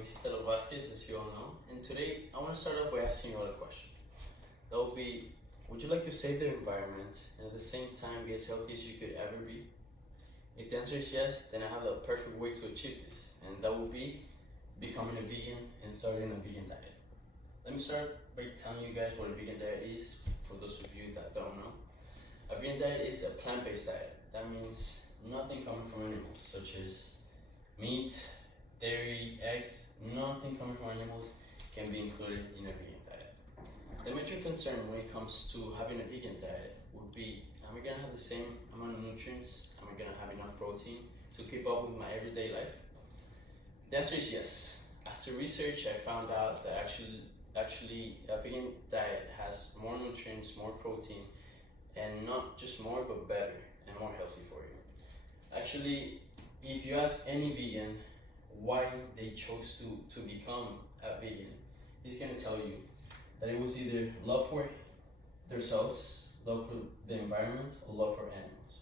is Italo Vasquez, as you all know, and today I want to start off by asking you all a question. That would be, would you like to save the environment and at the same time be as healthy as you could ever be? If the answer is yes, then I have the perfect way to achieve this, and that would be becoming a vegan and starting a vegan diet. Let me start by telling you guys what a vegan diet is, for those of you that don't know. A vegan diet is a plant-based diet. That means nothing coming from animals, such as meat, dairy, eggs, nothing coming from animals can be included in a vegan diet. The major concern when it comes to having a vegan diet would be, am I gonna have the same amount of nutrients? Am I gonna have enough protein to keep up with my everyday life? The answer is yes. After research, I found out that actually a vegan diet has more nutrients, more protein, and not just more, but better and more healthy for you. Actually, if you ask any vegan why they chose to become a vegan, he's gonna tell you that it was either love for themselves, love for the environment, or love for animals.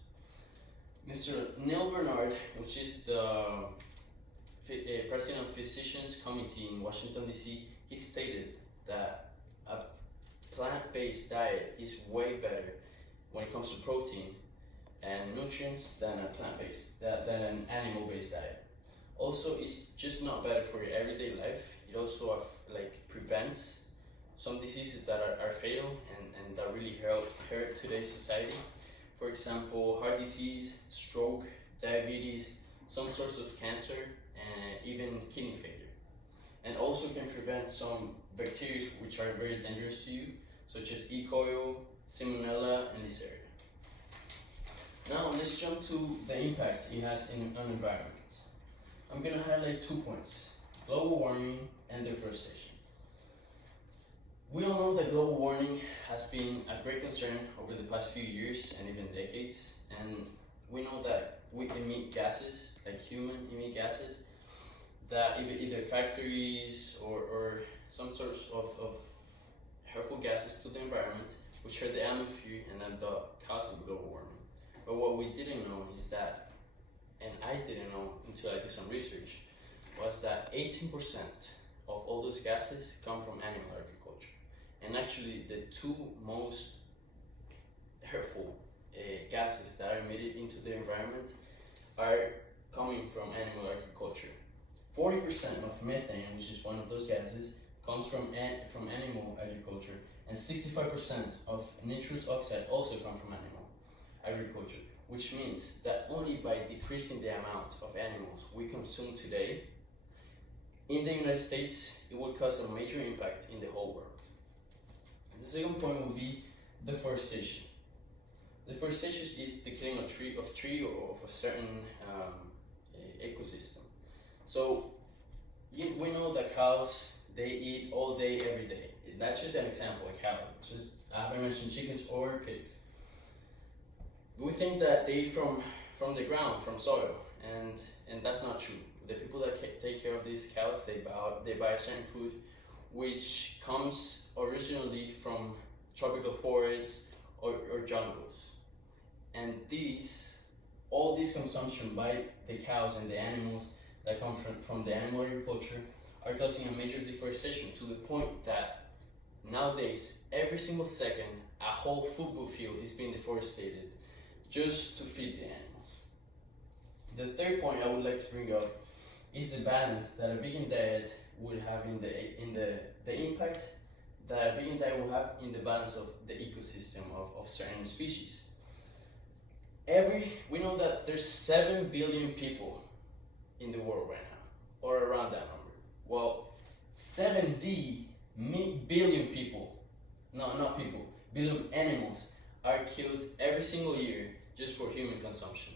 Mr. Neil Bernard, which is the president of Physicians Committee in Washington, D.C., he stated that a plant-based diet is way better when it comes to protein and nutrients than than an animal-based diet. Also, it's just not better for your everyday life. It also prevents some diseases that are fatal and that really hurt today's society. For example, heart disease, stroke, diabetes, some sorts of cancer, and even kidney failure. And also can prevent some bacteria which are very dangerous to you, such as E. coli, Salmonella, and Listeria. Now let's jump to the impact it has on the environment. I'm going to highlight 2 points: global warming and deforestation. We all know that global warming has been a great concern over the past few years and even decades, and we know that we emit gases, like humans emit gases, that either factories or some sorts of harmful gases to the environment, which hurt the atmosphere and end up causing global warming. But what we didn't know is that, and I didn't know until I did some research, was that 18% of all those gases come from animal agriculture. And actually, the two most harmful gases that are emitted into the environment are coming from animal agriculture. 40% of methane, which is one of those gases, comes from animal agriculture, and 65% of nitrous oxide also come from animal agriculture, which means that only by decreasing the amount of animals we consume today, in the United States, it would cause a major impact in the whole world. The second point would be deforestation. Deforestation is the killing of tree or of a certain ecosystem. So we know that cows, they eat all day, every day. That's just an example, a cow. I haven't mentioned chickens or pigs. We think that they eat from the ground, from soil, and that's not true. The people that take care of these cows, they buy a certain food which comes originally from tropical forests or jungles. And all these consumption by the cows and the animals that come from the animal agriculture are causing a major deforestation, to the point that nowadays, every single second, a whole football field is being deforested just to feed the animals. The third point I would like to bring up is the balance that a vegan diet would have in the impact that a vegan diet will have in the balance of the ecosystem of certain species. We know that there's 7 billion people in the world right now, or around that number. Well, 70 billion people, billion animals are killed every single year just for human consumption,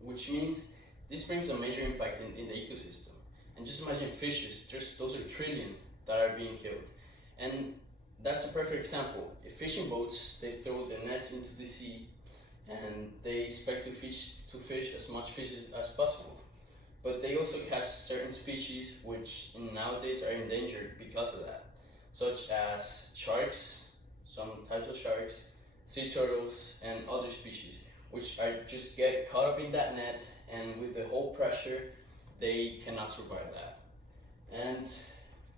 which means this brings a major impact in the ecosystem. And just imagine fishes, those are trillion that are being killed. And that's a perfect example. If fishing boats, they throw their nets into the sea and they expect to fish as much fish as possible. But they also catch certain species which nowadays are endangered because of that, such as sharks, some types of sharks, sea turtles, and other species, which just get caught up in that net, and with the whole pressure, they cannot survive that. And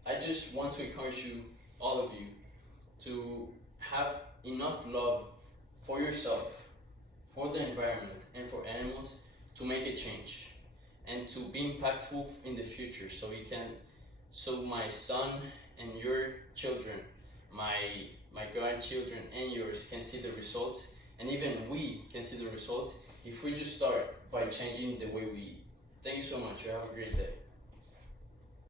I just want to encourage you, all of you, to have enough love for yourself, for the environment, and for animals to make a change and to be impactful in the future, so my son and your children, my grandchildren and yours can see the results, and even we can see the results if we just start by changing the way we eat. Thank you so much. You have a great day.